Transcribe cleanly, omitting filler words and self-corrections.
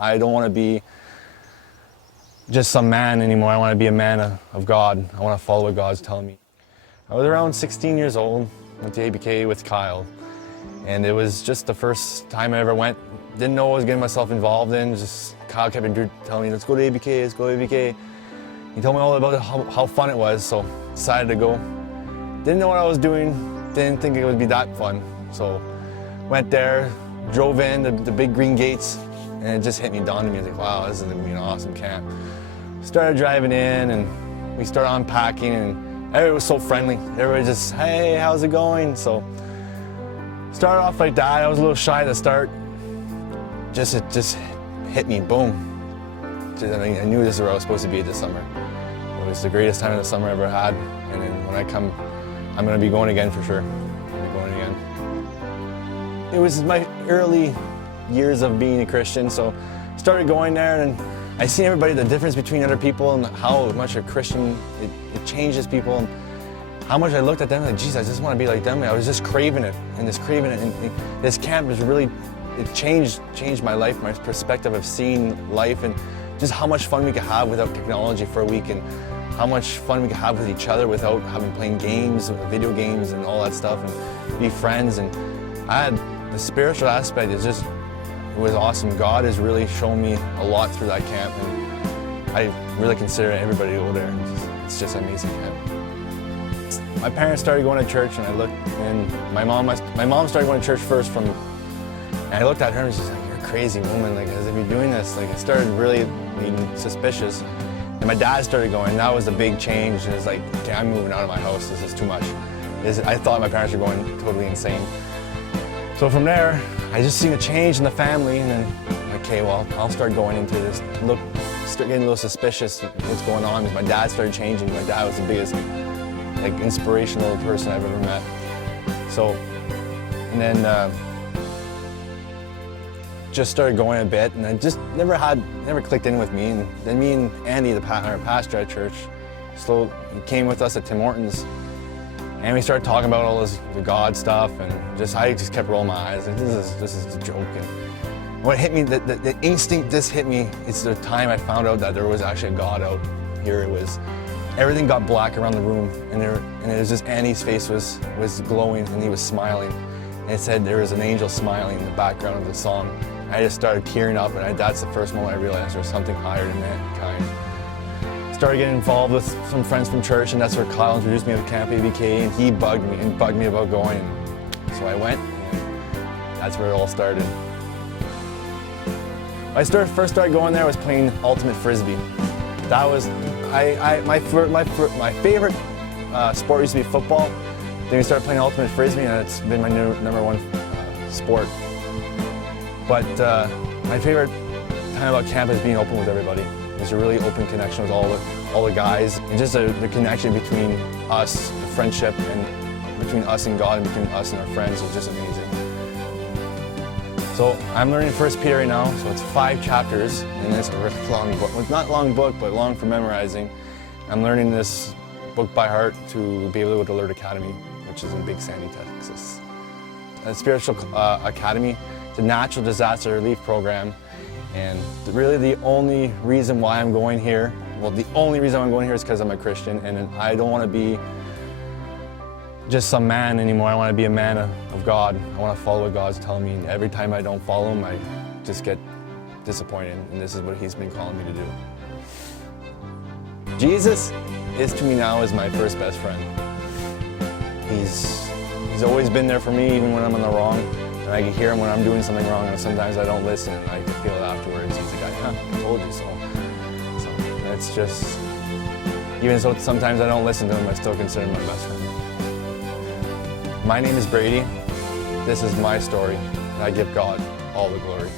I don't want to be just some man anymore. I want to be a man of God. I want to follow what God's telling me. I was around 16 years old, went to ABK with Kyle, and it was just the first time I ever went. Didn't know what I was getting myself involved in. Just Kyle kept telling me, let's go to ABK, let's go to ABK. He told me all about how fun it was, so decided to go. Didn't know what I was doing, didn't think it would be that fun. So went there, drove in the big green gates, and it just hit me, dawned on me, I was like, wow, this is gonna be an awesome camp. Started driving in and we started unpacking and everybody was so friendly. Everybody just, hey, how's it going? So started off like that. I was a little shy at the start. It just hit me, boom. I knew this is where I was supposed to be this summer. It was the greatest time of the summer I ever had. And then when I come, I'm gonna be going again for sure. I'm going again. It was my early years of being a Christian, so started going there and I seen everybody, the difference between other people and how much a Christian, it changes people and how much I looked at them like, geez, I just want to be like them. I was just craving it and this camp was really, it changed my life, my perspective of seeing life and just how much fun we could have without technology for a week and how much fun we could have with each other without playing games, video games and all that stuff and be friends. And I had the spiritual aspect is just, it was awesome. God has really shown me a lot through that camp and I really consider everybody to go there. It's just an amazing camp. My parents started going to church and I looked and my mom started going to church first and I looked at her and she's like, you're a crazy woman, like as if you're doing this. Like I started really being suspicious. And my dad started going, that was a big change. And it's like, okay, I'm moving out of my house, this is too much. I thought my parents were going totally insane. So from there, I just seen a change in the family and then, okay, well, I'll start going into this, start getting a little suspicious of what's going on because my dad started changing. My dad was the biggest, like, inspirational person I've ever met. So, and then just started going a bit and I just never clicked in with me. And then me and Andy, our pastor at church, slowly came with us at Tim Hortons. And we started talking about all the God stuff, and I just kept rolling my eyes. Like, this is a joke. And what hit me, the instinct this hit me, it's the time I found out that there was actually a God out here. It was, everything got black around the room, and it was just Annie's face was glowing, and he was smiling. And it said there was an angel smiling in the background of the song. And I just started tearing up, and that's the first moment I realized there was something higher than mankind. Started getting involved with some friends from church, and that's where Kyle introduced me to Camp ABK, and he bugged me about going. So I went, and that's where it all started. When I first started going there, I was playing ultimate frisbee. That was my favorite sport used to be football. Then we started playing ultimate frisbee, and it's been my number one sport. But my favorite time about camp is being open with everybody. There's a really open connection with all the guys, and just the connection between us, the friendship, and between us and God, and between us and our friends is just amazing. So I'm learning 1 Peter right now, so it's 5 chapters, and it's a really long book. Well, not long book, but long for memorizing. I'm learning this book by heart to be able to go to Alert Academy, which is in Big Sandy, Texas. A spiritual academy, it's a natural disaster relief program. And really the only reason why I'm going here, well, the only reason I'm going here is because I'm a Christian, and I don't want to be just some man anymore. I want to be a man of God. I want to follow what God's telling me, and every time I don't follow him, I just get disappointed, and this is what he's been calling me to do. Jesus is to me now as my first best friend. He's always been there for me, even when I'm in the wrong. And I can hear him when I'm doing something wrong, and sometimes I don't listen, and I can feel it afterwards. He's like, I told you so. So it's just, even though sometimes I don't listen to him, I still consider him my best friend. My name is Brady. This is my story, and I give God all the glory.